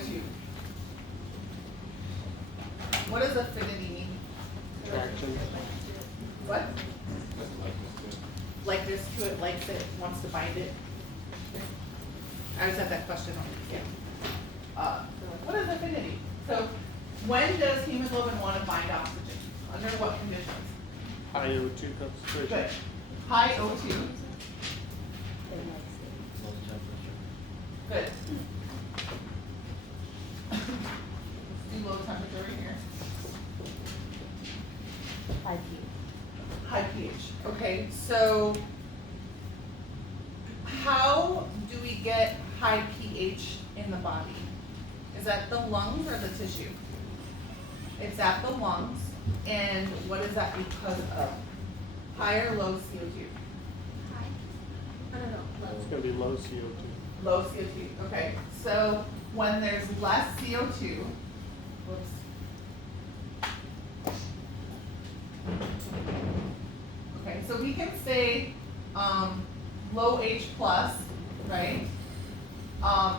tube. What does affinity mean? Attraction. What? Likeness to it, likes it, wants to bind it. I just had that question on what is affinity? So when does hemoglobin want to bind oxygen? Under what conditions? High O2 concentration. Good. High O2. Good. Let's do low temperature right here. High pH. High pH. Okay, so how do we get high pH in the body? Is that the lungs or the tissue? It's at the lungs, and what is that because of? High or low CO2? High. I don't know. It's going to be low CO2. Low CO2, okay. So when there's less CO2, whoops. Okay, so we can say low H plus, right?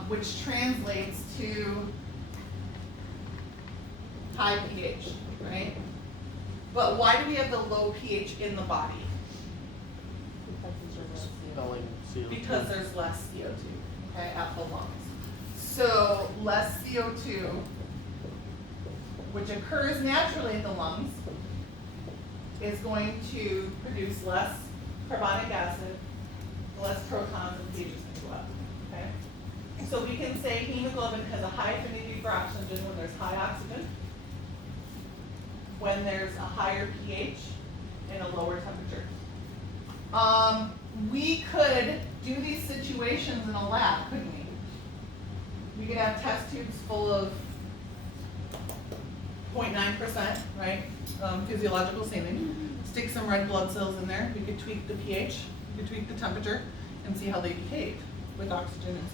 Which translates to high pH, right? But why do we have the low pH in the body? Spelling CO2. Because there's less CO2, okay, at the lungs. So less CO2, which occurs naturally in the lungs, is going to produce less carbonic acid, less protons, and pH is going to go up, okay? So we can say hemoglobin has a high affinity for oxygen when there's high oxygen, when there's a higher pH, and a lower temperature. We could do these situations in a lab, couldn't we? We could have test tubes full of 0.9%, right? Physiological saline. Stick some red blood cells in there. We could tweak the pH, we could tweak the temperature, and see how they behave with oxygen and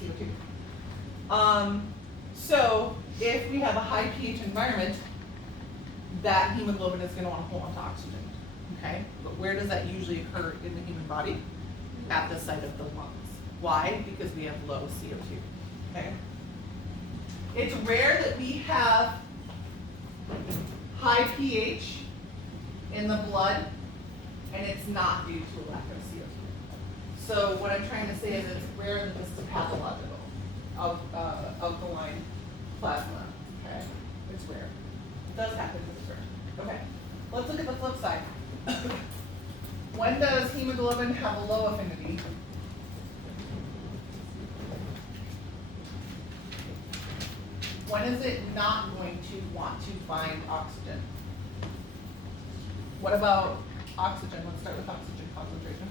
CO2. So if we have a high pH environment, that hemoglobin is going to want to hold on to oxygen. Okay, but where does that usually occur in the human body? At the site of the lungs. Why? Because we have low CO2. Okay. It's rare that we have high pH in the blood, and it's not due to a lack of CO2. So what I'm trying to say is it's rare that this is pathological of alkaline plasma. Okay, it's rare. It does happen, but it's rare. Okay, let's look at the flip side. When does hemoglobin have a low affinity? When is it not going to want to bind oxygen? What about oxygen? Let's start with oxygen concentration.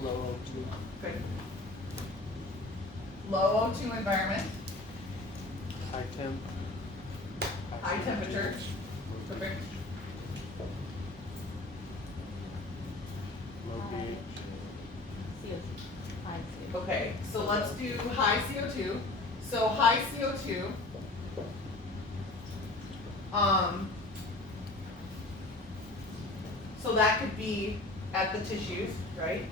Low O2. Good. Low O2 environment, High temp. high temperature. Perfect. Low pH. CO2. High CO2. Okay, so let's do high CO2. So high CO2, so that could be at the tissues, right?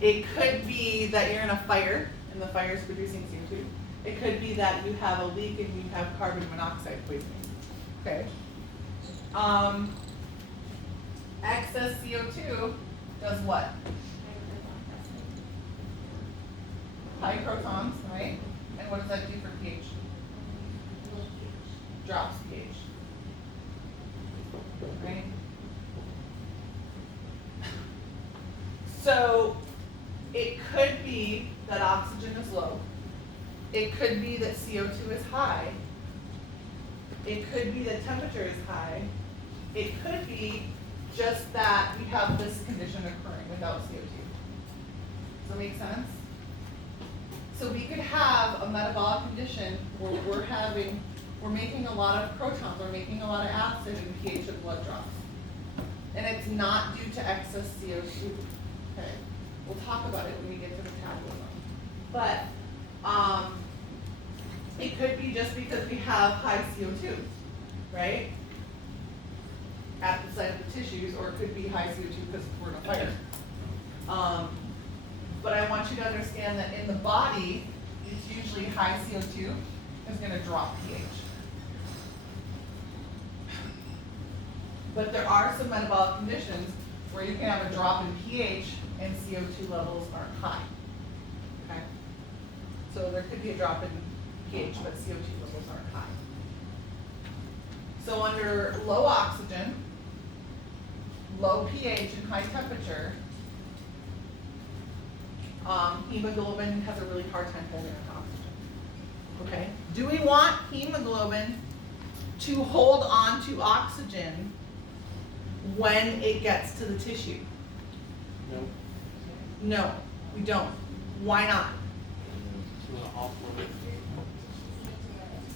It could be that you're in a fire and the fire is producing CO2. It could be that you have a leak and you have carbon monoxide poisoning. Okay. Excess CO2 does what? High protons, right? And what does that do for pH? Drops pH. Right? So it could be that oxygen is low. It could be that CO2 is high. It could be that temperature is high. It could be just that we have this condition occurring without CO2. Does that make sense? So we could have a metabolic condition where we're making a lot of protons, we're making a lot of acid, and pH of blood drops. And it's not due to excess CO2. Okay, we'll talk about it when we get to metabolism. But it could be just because we have high CO2, right? At the site of the tissues, or it could be high CO2 because we're in a fire. But I want you to understand that in the body, it's usually high CO2 is gonna drop pH. But there are some metabolic conditions where you can have a drop in pH and CO2 levels aren't high. Okay? So there could be a drop in pH, but CO2 levels aren't high. So under low oxygen, low pH and high temperature, hemoglobin has a really hard time holding on to oxygen. Okay? Do we want hemoglobin to hold on to oxygen when it gets to the tissue? No, No, we don't. Why not? it's not offload.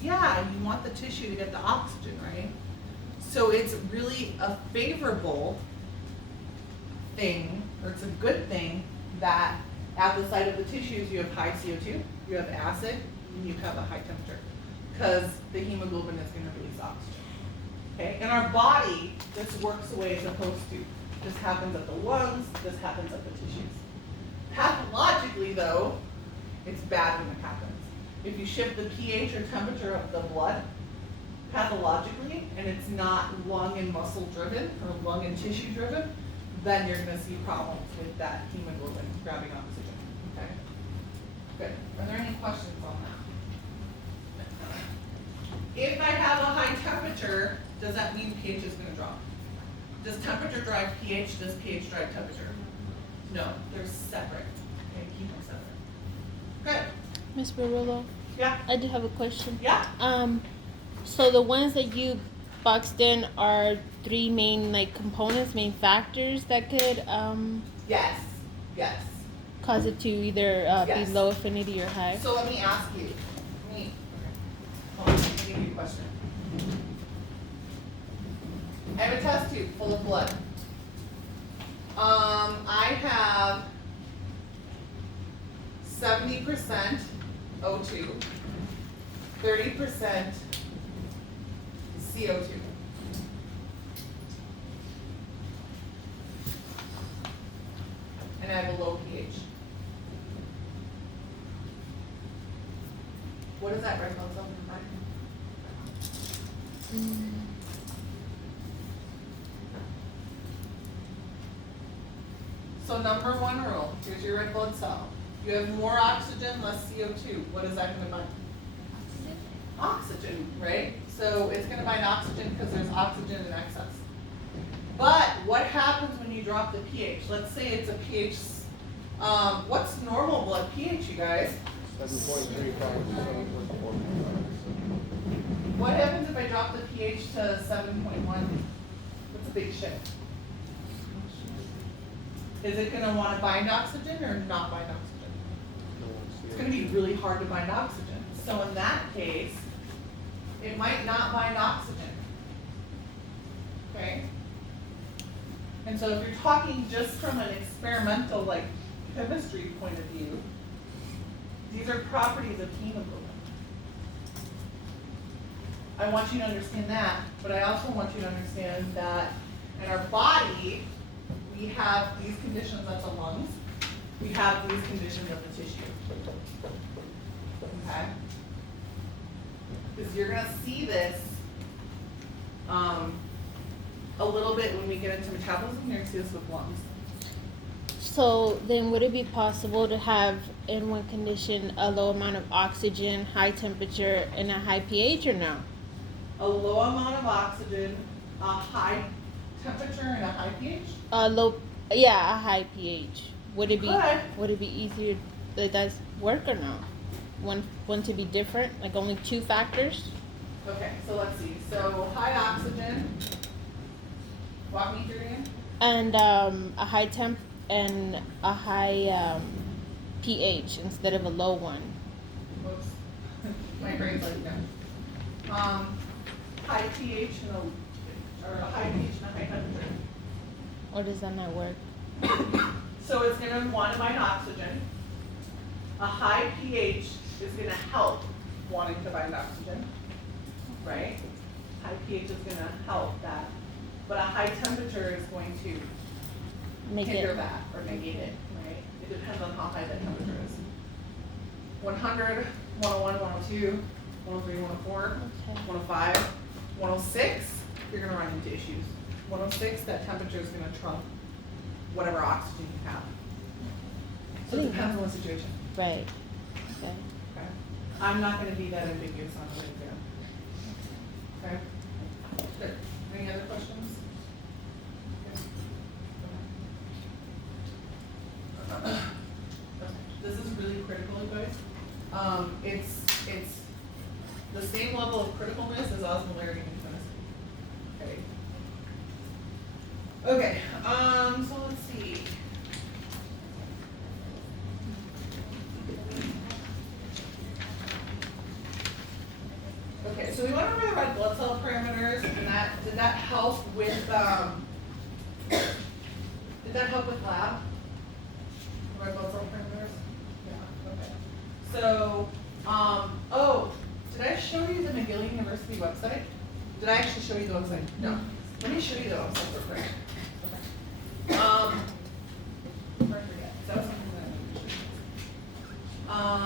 Yeah, you want the tissue to get the oxygen, right? So it's really a favorable thing, or it's a good thing, that at the site of the tissues you have high CO2, you have acid, and you have a high temperature, because the hemoglobin is going to release oxygen. Okay, in our body, this works the way it's supposed to. This happens at the lungs, this happens at the tissues. Pathologically, though, it's bad when it happens. If you shift the pH or temperature of the blood pathologically, and it's not lung and muscle driven, or lung and tissue driven, then you're going to see problems with that hemoglobin grabbing oxygen. Okay? Good. Are there any questions on that? If I have a high temperature, does that mean pH is going to drop? Does temperature drive pH? Does pH drive temperature? No, they're separate. Okay, keep them separate. Good. Miss Barillo, Yeah. I do have a question. Yeah. So the ones that you boxed in are three main components, main factors that could Yes. Yes. cause it to either Yes. be low affinity or high. So let me ask you. Hold on, let me give you a question. I have a test tube full of blood. I have 70% O2, 30% CO2. And I have a low pH. What does that red blood cell look like? So number one rule, here's your red blood cell. You have more oxygen, less CO2. What is that going to bind? Oxygen, right? So it's going to bind oxygen because there's oxygen in excess. But what happens when you drop the pH? Let's say it's a pH, what's normal blood pH, you guys? 7.35, 7.4. What happens if I drop the pH to 7.1? What's a big shift? Is it going to want to bind oxygen or not bind oxygen? It's going to be really hard to bind oxygen. So in that case, it might not bind oxygen. Okay? And so if you're talking just from an experimental chemistry point of view, these are properties of hemoglobin. I want you to understand that, but I also want you to understand that in our body, we have these conditions at the lungs. We have these conditions of the tissue. Okay? Because you're going to see this a little bit when we get into metabolism. You're going to see this with lungs. So then would it be possible to have in one condition a low amount of oxygen, high temperature, and a high pH or no? A low amount of oxygen, a high temperature, and a high pH? A high pH. Would it be Could. would it be easier that that's work or no? One to be different, like only two factors? Okay, so let's see. So high oxygen. Walk me through it again. And a high temp and a high pH instead of a low one. Whoops. My brain's like no. High pH or a high pH and a high temperature. Or does that not work? So it's going to want to bind oxygen. A high pH is going to help wanting to bind oxygen, right? High pH is going to help that. But a high temperature is going to Make hinder it that or negate it, right? It depends on how high that temperature is. 100, 101, 102, 103, 104, Okay. 105, 106, you're gonna run into issues. 106, that temperature is gonna trump whatever oxygen you have. So it depends on the situation. Right. Okay. Okay? I'm not gonna be that ambiguous on the exam. Okay? Good. Any other questions? Okay. This is really critical, you guys. It's the same level of criticalness as osmolarity in chemistry. Okay. Okay, so let's see. Okay, so we went over the red blood cell parameters, and did that help with, did that help with lab? Red blood cell parameters? Yeah, okay. So, oh, did I show you the McGill University website? Did I actually show you the website? No. Let me show you the website real quick.